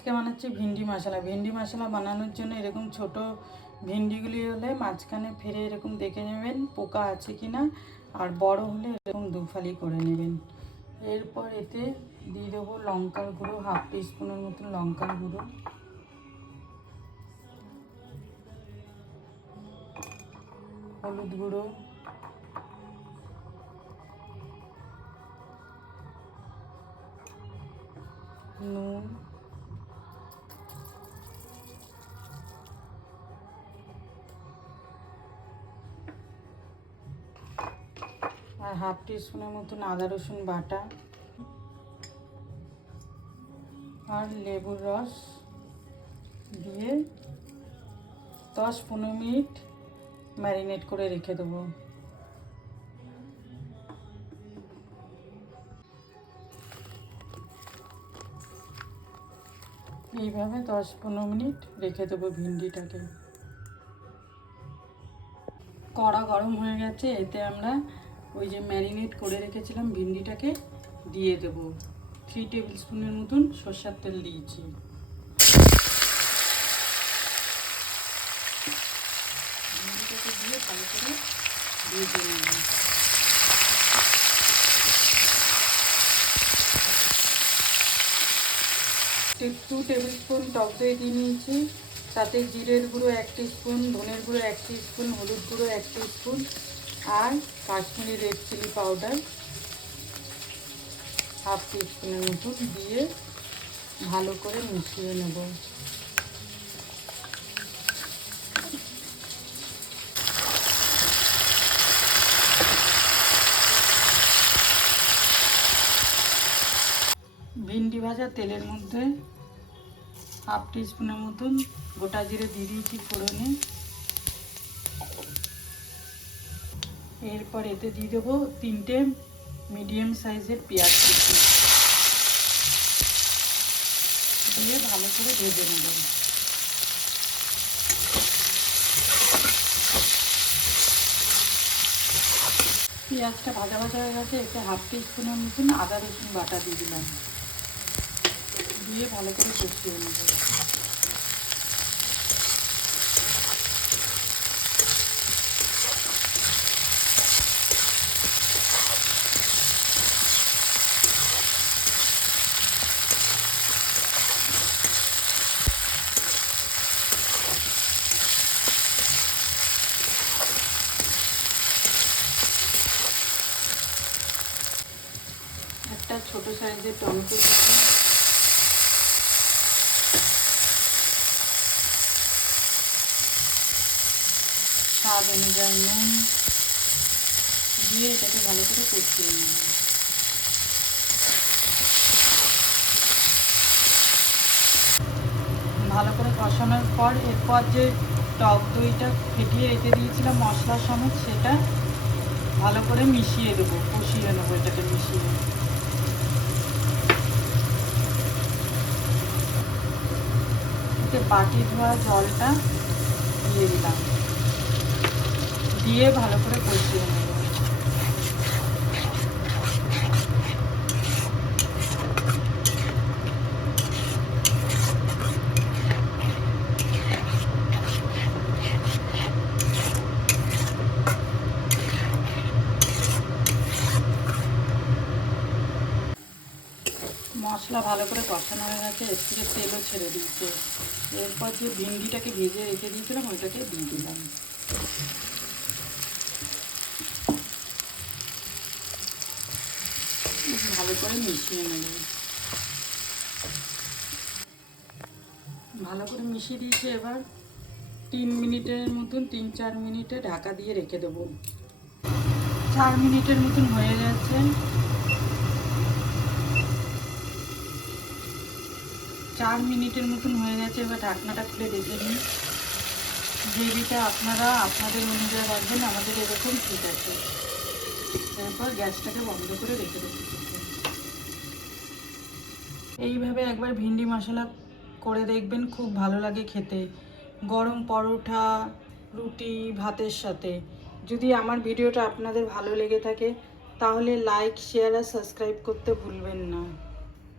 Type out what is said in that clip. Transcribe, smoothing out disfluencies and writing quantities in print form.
আজকে বানাচ্ছি ভিন্ডি মশলা। ভিন্ডি মশলা বানানোর জন্য এরকম ছোট ভিন্ডিগুলি হলে মাঝখানে ফেরে এরকম দেখে নেবেন পোকা আছে কিনা, আর বড় হলে এরকম দুফালি করে নেবেন। এরপর এতে দিয়ে দেবো লঙ্কার গুঁড়ো, 1/2 টিস্পুনের মতন লঙ্কার গুঁড়ো, হলুদ গুঁড়ো, নুন, আর 1/2 টিস্পুনের মতন আদা রসুন বাটা, আর লেবুর রস দিয়ে 10-15 মিনিট ম্যারিনেট করে রেখে দেবো। এইভাবে 10-15 মিনিট রেখে দেবো ভিন্ডিটাকে। কড়া গরম হয়ে গেছে, এতে আমরা ওই যে ম্যারিনেট করে রেখেছিলাম ভিন্ডিটাকে দিয়ে দেব। 3 টেবিল স্পুনের মতন সরষের তেল দিয়েছি। ভিন্ডিটাকে দিয়ে ভালো করে ভেজে নেব। 2 টেবিল স্পুন টক দই দিয়ে নিয়েছি, তাতে জিরের গুঁড়ো 1 টিস্পুন, ধনের গুঁড়ো 1 টিস্পুন, হলুদ গুঁড়ো 1 টিস্পুন, আর কাশ্মীরি রেড চিলি পাউডার 1/2 টিস্পুনের মতন দিয়ে ভালো করে মিশিয়ে নেব। ভিন্ডি ভাজা তেলের মধ্যে 1/2 টিস্পুনের মতন গোটা জিরে দিয়ে দিয়েছি ফোড়নে। এরপর এতে দিয়ে দেবো 3টে মিডিয়াম সাইজের পেঁয়াজ কুচি দিয়ে ভালো করে ভেজে নেব। পেঁয়াজটা ভাজা ভাজা হয়ে গেছে, এতে 1/2 টিস্পুনের মতন আদা রসুন বাটা দিয়ে দিলাম, দিয়ে ভালো করে কষিয়ে নেব। একটা ছোট সাইজের টমেটো কুচি, স্বাদ অনুযায়ী নুন দিয়ে এটাকে ভালো করে কষিয়ে নেব। ভালো করে কষানোর পর এরপর যে টক দইটা ফেটিয়ে রেখে দিয়েছিলাম মশলার সমেত, সেটা ভালো করে মিশিয়ে দেবো, কষিয়ে নেবো এটাকে মিশিয়ে। এতে বাটি ধোয়া জলটা দিয়ে দিলাম, দিয়ে ভালো করে কষিয়ে নেব। মশলা ভালো করে কষানো হয়ে গেছে, এর থেকে তেলও ছেড়ে দিচ্ছে। এরপর যে ভিন্ডিটাকে ভেজে রেখে দিয়েছিলাম ওইটাকে দিয়ে দিলাম। ভালো করে মিশিয়ে নেব। ভালো করে মিশিয়ে দিয়েছি, এবার 3 মিনিটের মতন 3-4 মিনিটে ঢাকা দিয়ে রেখে দেবো। 4 মিনিটের মতন হয়ে গেছে। 4 মিনিটের মতন হয়ে গেছে, এবার ঢাকনাটা খুলে দেখে নিই। গ্রেভিটা আপনারা আপনাদের অনুযায়ী রাখবেন, আমাদের এরকম ঠিক আছে। এরপর গ্যাসটাকে বন্ধ করে রেখে দেবো। এইভাবে একবার ভিন্ডি মশলা করে দেখবেন, খুব ভালো লাগে খেতে, গরম পরোটা, রুটি, ভাতের সাথে। যদি আমার ভিডিওটা আপনাদের ভালো লেগে থাকে তাহলে লাইক, শেয়ার আর সাবস্ক্রাইব করতে ভুলবেন না।